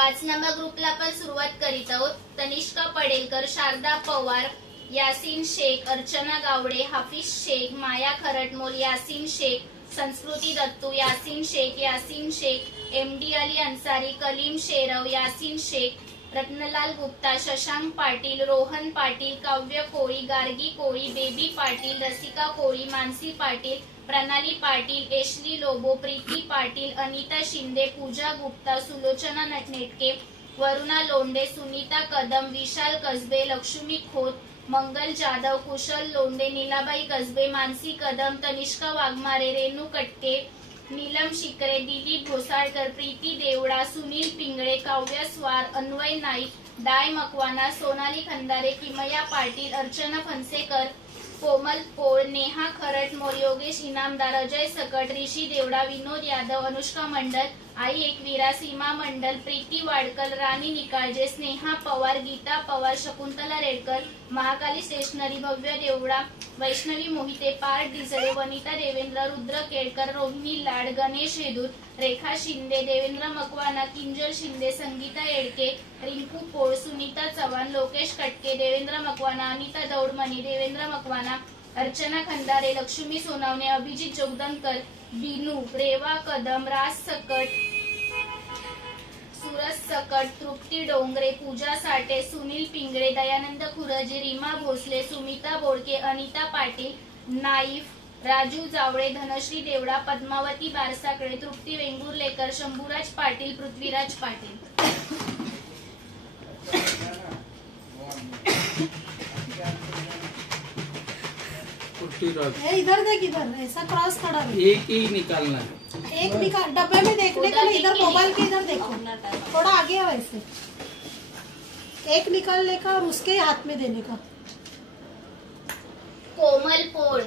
5 number ग्रुपला आपण सुरुवात करीत आहोत। तनिष्का पडेलकर, शारदा पवार, यासीन शेख, अर्चना गावडे, हाफिज शेख, माया खरटमोल, यासीन शेख, संस्कृती दत्तू, यासीन शेख, एमडी अली अंसारी, कलीम शेरव, यासीन शेख, रत्नलाल गुप्ता, शशांक पाटील, रोहन पाटील, काव्य कोळी, गार्गी कोळी, बेबी पाटील, रसिका कोळी, मानसी पाटील, प्रणाली पाटील, एशली लोबो, प्रीती पाटील, अनिता शिंदे, पूजा गुप्ता, सुलोचना नेटके, वरुणा लोंडे, सुनीता कदम, विशाल कसबे, लक्ष्मी खोत, मंगल जाधव, कुशल लोंडे, नीलाबाई कसबे, मानसी कदम, तनिष्का वाघमारे, रेणू कटके, नीलम शिकरे, दिलीप घोसाळकर, प्रीती देवडा, सुनील पिंगळे, काव्य स्वार, अन्वय नाईक, डाय मकवाना, सोनाली खंदारे, किमया पाटील, अर्चना फणसेकर, कोमल पोळ, नेहा खरटमोल, योगेश इनामदार, अजय सकट, ऋषी देवडा, विनोद यादव, अनुष्का मंडल, आई एकवीरा, सीमा मंडल, प्रीती वाडकर, राणी निकाळजे, स्नेहा पवार, गीता पवार, शकुंतला रेडकर, महाकाली स्टेशनरी, भव्य देवडा, वैष्णवी मोहिते, पार्थ डिसळे, वनिता देवेंद्र, रुद्र केळकर, रोहिणी लाड, गणेश हेदूर, रेखा शिंदे, देवेंद्र मकवाना, किंजल शिंदे, संगीता येडके, रिंकू पोळ, सुनीता चव्हाण, लोकेश कटके, देवेंद्र मकवाना, अनिता दौडमणी, देवेंद्र मकवाना, अर्चना खंदारे, लक्ष्मी सोनावणे, अभिजित जोगदनकर, बिनू, रेवा कदम, राज सकट, सूरज सकट, तृप्ती डोंगरे, पूजा साठे, सुनील पिंगळे, दयानंद खुरजे, रीमा भोसले, सुमिता बोडके, अनिता पाटील, नाईफ, राजू जावळे, धनश्री देवडा, पद्मावती बारसाकडे, तृप्ती वेंगुर्लेकर, शंभूराज पाटील, पृथ्वीराज पाटील। इधर देख, इधर ऐसा क्रॉस खड़ा है। एक ही निकालना है, एक निकाल, डब्बे में देखने के लिए इधर मोबाइल के इधर देखो, थोड़ा आगे है वैसे, एक निकालने का और उसके हाथ में देने का। कोमल पोळ,